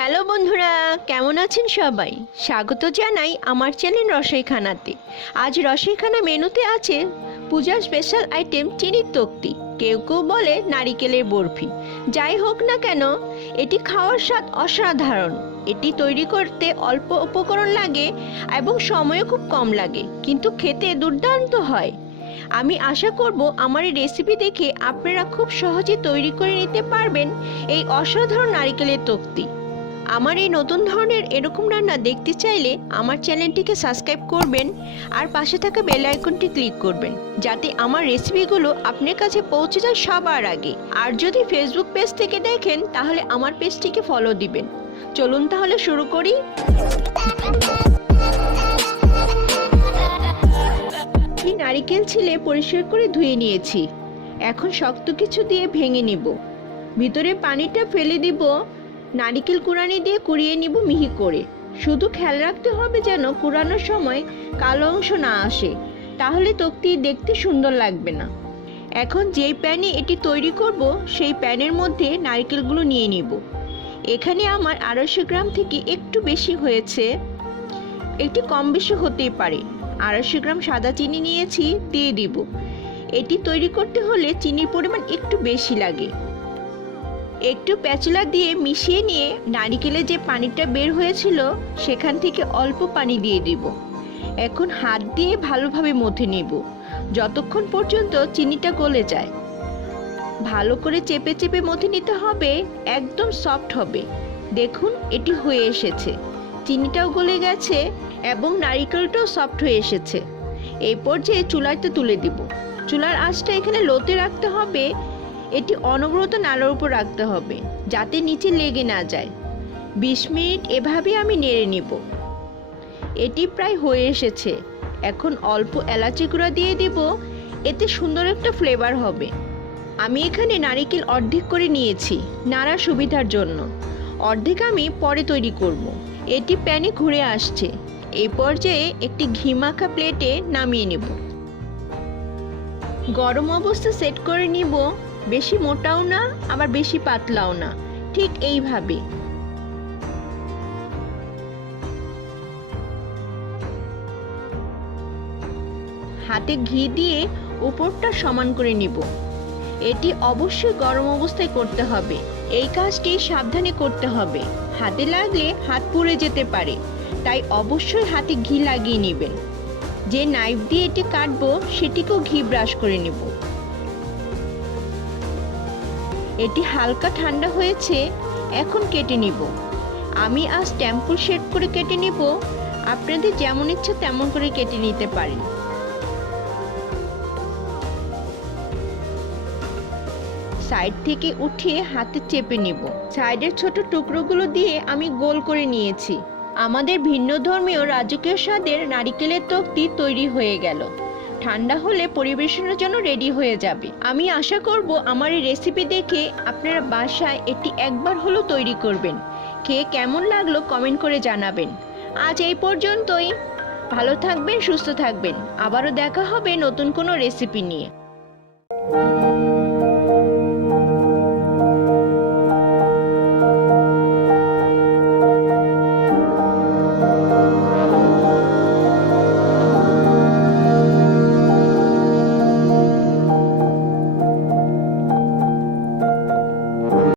Hello বন্ধুরা, কেমন আছেন সবাই? স্বাগত জানাই আমার চ্যানেল রসইখানাতে। আজ রসইখানা মেনুতে আছে পূজার স্পেশাল আইটেম চিনির তক্তি, কেউ কেউ বলে নারিকেলের বরফি। যাই হোক না কেন, এটি খাওয়ার স্বাদ অসাধারণ। এটি তৈরি করতে অল্প উপকরণ লাগে এবং সময়ও খুব কম লাগে, কিন্তু খেতে দুর্দান্ত হয়। আমি আশা করব আমার এই রেসিপি দেখে আপনারা খুব সহজে তৈরি করে নিতে পারবেন এই অসাধারণ নারিকেলের তক্তি। আমার এই নতুন ধরনের এরকম রান্না দেখতে চাইলে আমার চ্যানেলটিকে সাবস্ক্রাইব করবেন আর পাশে থাকা বেল আইকনটি ক্লিক করবেন, যাতে আমার রেসিপিগুলো আপনার কাছে পৌঁছে যায় সবার আগে। আর যদি ফেসবুক পেজ থেকে দেখেন তাহলে আমার পেজটিকে ফলো দিবেন। চলুন তাহলে শুরু করি। নারিকেল ছিলে পরিষ্কার করে ধুয়ে নিয়েছি। এখন শক্ত কিছু দিয়ে ভেঙে নিব। ভিতরে পানিটা ফেলে দিব। নারিকেল কুড়ানি দিয়ে কুড়িয়ে নিব মিহি করে। শুধু খেয়াল রাখতে হবে যেন কুড়ানোর সময় কালো অংশ না আসে, তাহলে তক্তি দেখতে সুন্দর লাগবে না। এখন যেই প্যানে এটি তৈরি করব সেই প্যানের মধ্যে নারিকেলগুলো নিয়ে নিব। এখানে আমার 250 গ্রাম থেকে একটু বেশি হয়েছে, একটু কম বেশি হতেই পারে। 250 গ্রাম সাদা চিনি নিয়েছি, দিয়ে দিব। এটি তৈরি করতে হলে চিনির পরিমাণ একটু বেশি লাগে। একটু প্যাচুলা দিয়ে মিশিয়ে নিয়ে নারিকেলে যে পানিটা বের হয়েছিল সেখান থেকে অল্প পানি দিয়ে দিব। এখন হাত দিয়ে ভালোভাবে মথে নেব যতক্ষণ পর্যন্ত চিনিটা গলে যায়। ভালো করে চেপে চেপে মথে নিতে হবে, একদম সফট হবে। দেখুন এটি হয়ে এসেছে, চিনিটাও গলে গেছে এবং নারিকেলটাও সফট হয়ে এসেছে। এই পর্যায়ে চুলাতে তুলে দিব। চুলার আঁচটা এখানে লোতে রাখতে হবে। এটি অনবরত নাড়ার উপর রাখতে হবে যাতে নিচে লেগে না যায়। 20 মিনিট এভাবে আমি নেড়ে নিব। এটি প্রায় হয়ে এসেছে। এখন অল্প এলাচি গুঁড়া দিয়ে দিব, এতে সুন্দর একটা ফ্লেভার হবে। আমি এখানে নারিকেল অর্ধেক করে নিয়েছি নাড়ার সুবিধার জন্য, অর্ধেক আমি পরে তৈরি করব। এটি প্যানে ঘুরে আসছে। এই পর্যায়ে একটি ঘি মাখা প্লেটে নামিয়ে নেব। গরম অবস্থা সেট করে নিব। বেশি মোটাও না আবার বেশি পাতলাও না, ঠিক এইভাবে। হাতে ঘি দিয়ে উপরটা সমান করে নিব। এটি অবশ্যই গরম অবস্থায় করতে হবে। এই কাজটি সাবধানে করতে হবে, হাতে লাগলে হাত পুড়ে যেতে পারে, তাই অবশ্যই হাতে ঘি লাগিয়ে নেবেন। যে নাইফ দিয়ে এটি কাটবো সেটিকেও ঘি ব্রাশ করে নেব। এটি হালকা ঠান্ডা হয়েছে, এখন কেটে নিব। আমি আজ টেম্পল শেপ করে কেটে নিব, আপনাদের যেমন ইচ্ছা তেমন করে কেটে নিতে পারেন। সাইড থেকে উঠিয়ে হাতে চেপে নিব। সাইডের ছোট টুকরোগুলো দিয়ে আমি গোল করে নিয়েছি। আমাদের ভিন্ন ধর্মীয় রাজকীয় স্বাদের নারিকেলের তক্তি তৈরি হয়ে গেল। ঠান্ডা হলে পরিবেশনের জন্য রেডি হয়ে যাবে। আমি আশা করব আমার এই রেসিপি দেখে আপনারা বাসায় এটি একবার হলেও তৈরি করবেন। খেয়ে কেমন লাগলো কমেন্ট করে জানাবেন। আজ এই পর্যন্তই। ভালো থাকবেন, সুস্থ থাকবেন। আবারও দেখা হবে নতুন কোনো রেসিপি নিয়ে।